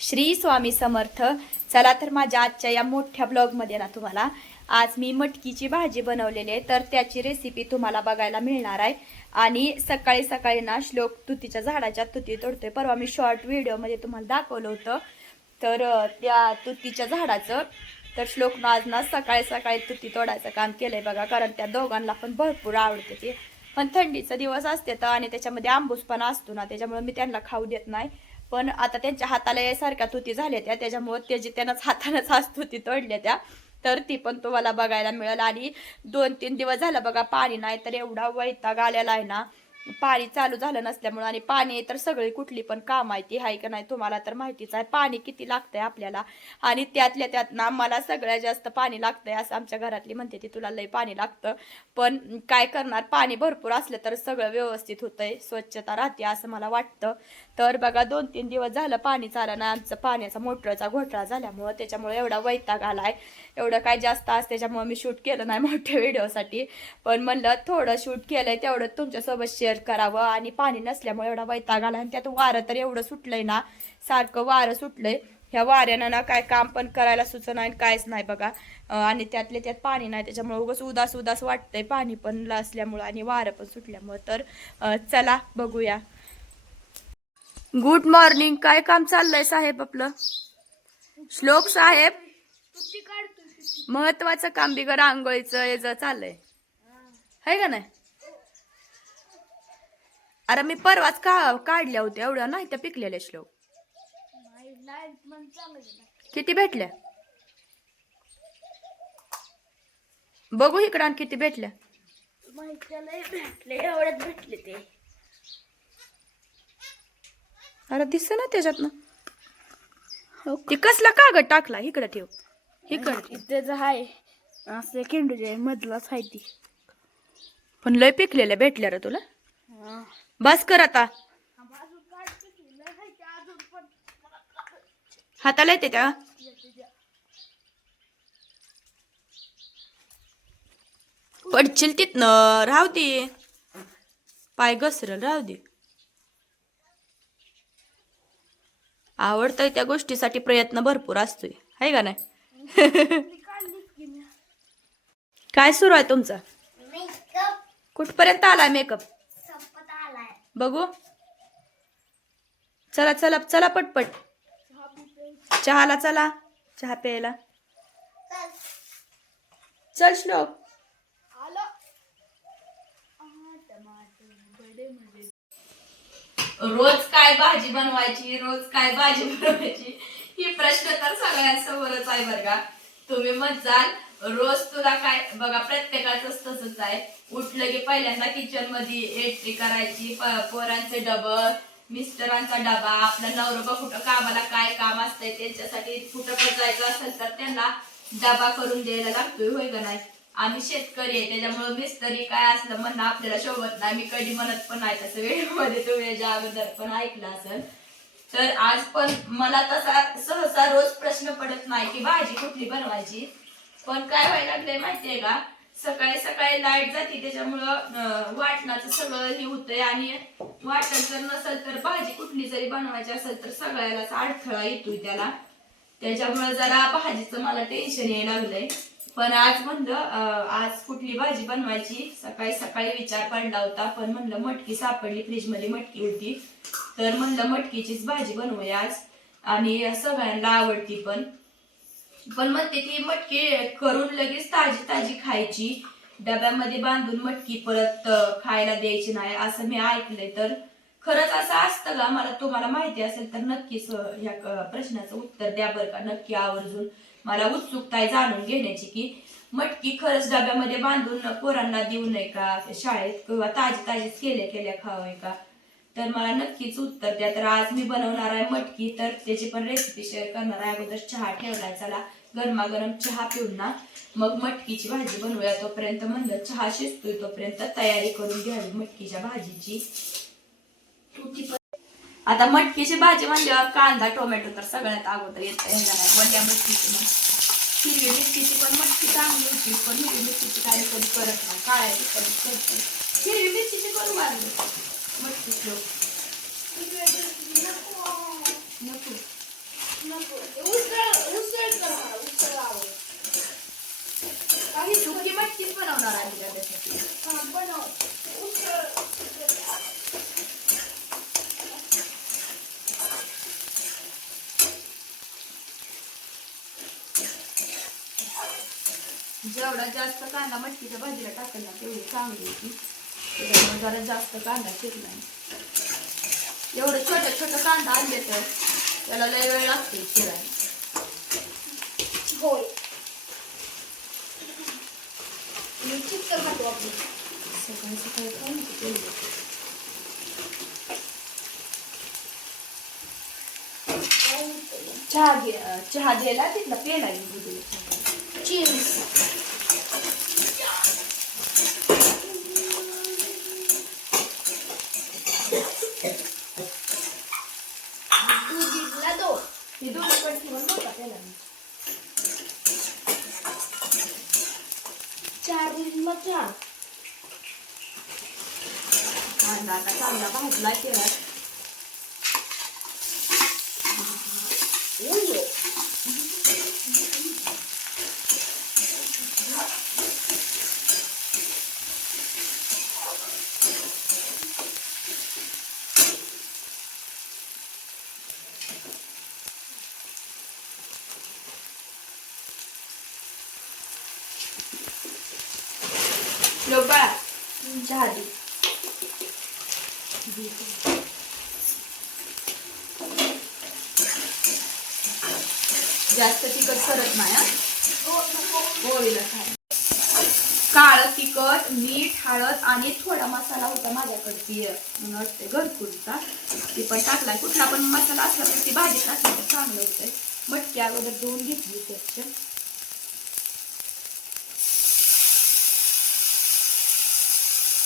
श्री स्वामी समर्थ. चला तर माझ्या आजच्या या मोठ्या ब्लॉगमध्ये ना तुम्हाला आज मी मटकीची भाजी बनवलेली आहे, तर त्याची रेसिपी तुम्हाला बघायला मिळणार आहे. आणि सकाळी सकाळी ना श्लोक तुतीच्या झाडाच्या तुती तोडतोय. परवा मी शॉर्ट व्हिडिओमध्ये तुम्हाला दाखवलं होतं, तर त्या तुतीच्या झाडाचं तर श्लोकनं आज ना सकाळी सकाळी तुती तोडायचं काम केलंय बघा. कारण त्या दोघांना पण भरपूर आवडते ते, पण थंडीचा दिवस असते तर आणि त्याच्यामध्ये आंबूसपणा असतो ना, त्याच्यामुळे मी त्यांना खाऊ देत नाही. पण आता त्यांच्या हाताला यासारख्या तुती झाल्या त्या, त्याच्यामुळे त्याची त्यानंच हातानंच आज तुती तोडल्या त्या, तर ती पण तुम्हाला बघायला मिळेल. आणि 2-3 दिवस झालं बघा पाणी नाही, तर एवढा वैताग आलेला आहे ना पाणी चालू झालं नसल्यामुळे. आणि पाणी तर सगळी कुठली पण काम आहे ती आहे का नाही तुम्हाला तर माहितीच आहे, पाणी किती लागतंय आपल्याला. आणि त्यातल्या त्यात ना मला सगळ्यात जास्त पाणी लागतंय असं आमच्या घरातली म्हणते ती, तुला लय पाणी लागतं. पण काय करणार, पाणी भरपूर असलं तर सगळं व्यवस्थित होतंय, स्वच्छता राहते असं मला वाटतं. तर बघा 2-3 दिवस झालं पाणी चाललं नाही, आमचं पाण्याचा मोटरचा घोटाळा झाल्यामुळं त्याच्यामुळे एवढा वैताग आलाय. एवढं काय जास्त असं त्याच्यामुळे मी शूट केलं नाही मोठ्या व्हिडिओसाठी, पण म्हणलं थोडं शूट केलंय तेवढं तुमच्यासोबत शेअर करावं. आणि पाणी नसल्यामुळे एवढा वैताग आला, आणि त्यात वारं तर एवढं सुटलंय ना, सारखं वारं सुटलंय. ह्या वाऱ्यानं ना काय काम पण करायला सुचना आणि काहीच नाही बघा. आणि त्यातले त्यात पाणी नाही, त्याच्यामुळे उगाच उदास उदास वाटतंय पाणी पण असल्यामुळं आणि वारं पण सुटल्यामुळं. तर चला बघूया. Good morning. काय काम चाललंय साहेब आपलं? श्लोक साहेब महत्वाचं काम बिगर आंघोळीचं याचं चाललंय आहे का नाही? अरे मी परवाच काढल्या होत्या, एवढ्या नाही त्या पिकलेल्या श्लोक. किती भेटल्या बघू इकडं, आणि किती भेटल्या? एवढ्यात भेटले ते. अरे दिस ना त्याच्यात ना, ती कसला कागद टाकला इकडे ठेव, इकडे त्याचं हाय असं किंडूचे मधलाच आहे ती. पण लय पिकलेल्या भेटल्या रे तुला. बस कर आता, हाताला येते त्या. पडचिल तिथनं, राहू दे, पाय घसरल, राहू दे. आवडतंय त्या गोष्टीसाठी प्रयत्न भरपूर असतोय, आहे का नाही? काय सुरू आहे तुमचं? कुठपर्यंत आलाय मेकअप? बघू, चला चला चला पटपट. चहाला चला, चहा प्यायला चल श्लोक. रोज काय भाजी बनवायची, रोज काय भाजी बनवायची, ही प्रश्न तर सगळ्यांसमोरच आहे बरं का. तुम्ही म्हणसाल रोज तुला काय, बघा प्रत्येकाचंच तसंच आहे. उठलं की पहिल्यांदा किचन मध्ये एंट्री करायची, पोरांचे डबं, मिस्टरांचा डबा, आपला नवरा कुठं कामाला काय काम असतंय त्यांच्यासाठी कुठं जायचं असेल तर त्यांना डबा करून द्यायला लागतोय, होय का नाही? आम्ही शेतकरी आहे त्याच्यामुळे मिस्त्री काय असलं म्हणणं आपल्याला शोभत नाही. मी कधी म्हणत पण नाही तसं, वेळेमध्ये तुम्ही याच्या अगोदर पण ऐकलं असेल. तर आज पण मला तसा सहसा रोज प्रश्न पडत नाही की भाजी कुठली बनवायची. पण काय व्हायला लागलंय माहितीये का, सकाळी सकाळी लाईट जाते त्याच्यामुळं वाटणाचं सगळं हे होतंय. आणि वाटण जर नसेल तर भाजी कुठली जरी बनवायची असेल तर सगळ्यालाच अडथळा येतोय त्याला. त्याच्यामुळे जरा भाजीचं मला टेन्शन यायला लागलंय. पण आज म्हणलं आज कुठली भाजी बनवायची, सकाळी सकाळी विचार पडला होता. पण म्हणलं मटकी सापडली, फ्रीज मध्ये मटकी होती, तर म्हणलं मटकीचीच भाजी बनवूया आज. आणि सगळ्यांना आवडती पण म्हणते ती मटकी करून लगेच ताजी ताजी खायची, डब्यामध्ये बांधून मटकी परत खायला द्यायची नाही असं मी ऐकलंय. तर खरंच असं असतं का? मला तुम्हाला माहिती असेल तर नक्कीच ह्या प्रश्नाचं उत्तर द्या बरं का, नक्की आवर्जून. मला उत्सुकता आहे जाणून घेण्याची की मटकी खरंच डब्यामध्ये बांधून पोरांना देऊ नये का शाळेत, किंवा ताजी ताजीच केल्या खावं का? तर मला नक्कीच उत्तर द्या. तर आज मी बनवणार आहे मटकी, तर त्याची पण रेसिपी शेअर करणार आहे. अगोदर चहा ठेवलाय, चला गरमागरम चहा पिऊन ना मग मटकीची भाजी बनवूया. तोपर्यंत म्हणलं चहा शिजतोय तोपर्यंत तयारी करून घ्यावी मटकीच्या भाजीची. आता मटकीची भाजी म्हणल्यावर कांदा टोमॅटो तर सगळ्यात अगोदर येतं, वड्या मटकीची. मग हिरवी मिरचीची पण मटकी चांगली होती, पण हिरवी मिरचीची काय कधी करत नाही, काळ्या तिखट करते. हिरवी मिरचीची करू मारली मटकी नको. सुकी मटकीच बनवणार आहे का त्यासाठी? जेवढा जास्त कांदा मटकीच्या भाजीला टाकला ना तेवढी चांगली होती. त्याच्यामुळे जरा जास्त कांदा चिरला. एवढं छोटं छोटं कांदा आणले तर त्याला लय वेळ लागतो चिरायला. होय चिप्स खातो आपण. सकाळी सकाळी खाऊन केलं. चहा द्यायला तिथला पेला चीज हे दोन्ही पण ठेवून मोठा पेला कांदा आता चांगला भाजला केला. लो बाळा चहा दे. जास्त तिखट करत नाही हा. होळीला खाय. काळं तिखट, मीठ, हळद आणि थोडा मसाला होता माझ्याकडे म्हणून वाटते घरकुलचा. ती पण टाकलाय. कुठला पण मसाला असला तर ती भाजी टाकली तर चांगलं होतंय. मटकी अगोदर धुवून घेतली त्याच्या.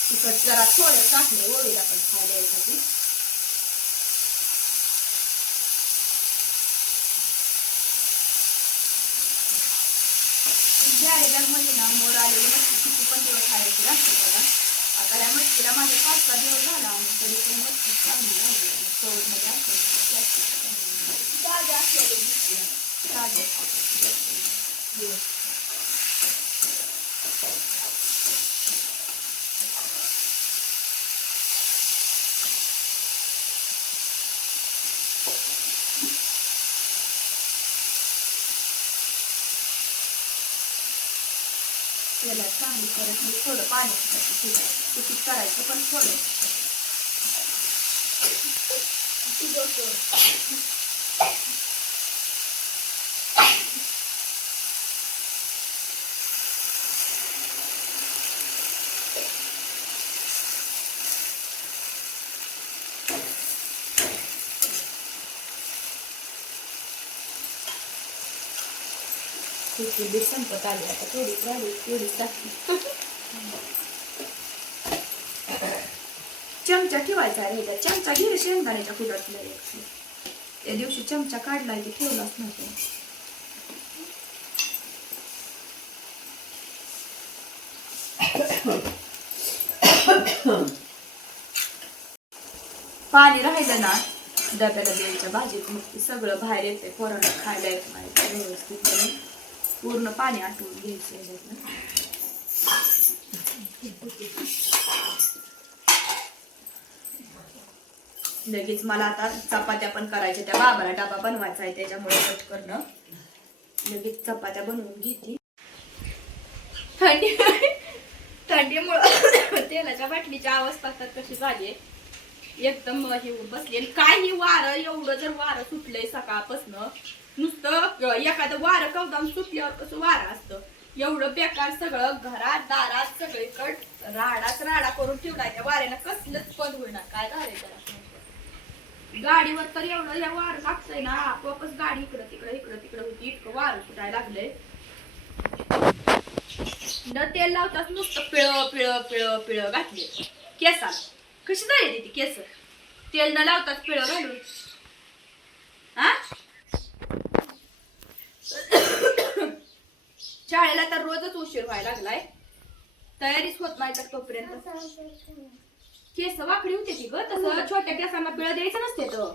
तिखट जरा थोडं टाकलं होळीला पण खायला यासाठी. म्हणजे ना मोड आलेली मटकी किती पण दिवस खायची लागते बघा. आता या मटकीला माझे 5-6 दिवस झाला आणि तरी पण मटकी चांगली राहिली. चवमध्ये त्याला चांगली करत मी थोडं पाणी किती करायचं पण थोडं. संपत आली आता थोडीच राहिली थोडीच टाकली. चमचा ठेवायचा आहे. चमचा घे शेंगदाण्याच्या कुटातला. त्या दिवशी चमचा काढलाय की ठेवलाच नव्हता. पाणी राहिलं ना डब्याला द्यायच्या भाजीत मग सगळं बाहेर येते. पोरांना खायला येत नाही व्यवस्थित. पूर्ण पाणी आटवून घ्यायचं. लगेच मला आता चपात्या पण करायच्या. त्या बाबाला डबा बनवायचा आहे त्याच्यामुळे कट करणं. लगेच चपात्या बनवून घेते. थंडीमुळे तेलाच्या बाटलीची अवस्था तर कशी झाली एकदम हे बसली. काय ही वारं एवढं जर वारं सुटलंय सकाळपासून नुसतं एखादं वारं कवदाम सुटल्यावर कसं वारं असतं एवढं बेकार. सगळं घरात दारात सगळीकडे राडाच राडा करून ठेवलाय. त्या वाऱ्यानं कसलंच बंद होईना. काय झालंय त्याला गाडीवर तर एवढं या वारं लागतंय ना आपोआपच गाडी इकडं तिकडं होती. इतकं वारं सुटायला लागलंय. न तेल लावतात नुसतं पिळ घातले केसाला. कशी झाली ती केस तेल न लावतात पिळ घालून. हा शाळेला तर रोजच उशीर व्हायला लागलाय. तयारीच होत नाही तर तोपर्यंत. केस वाकडी होते ती ग. तसं छोट्या केसांना पिळ द्यायचं नसते तर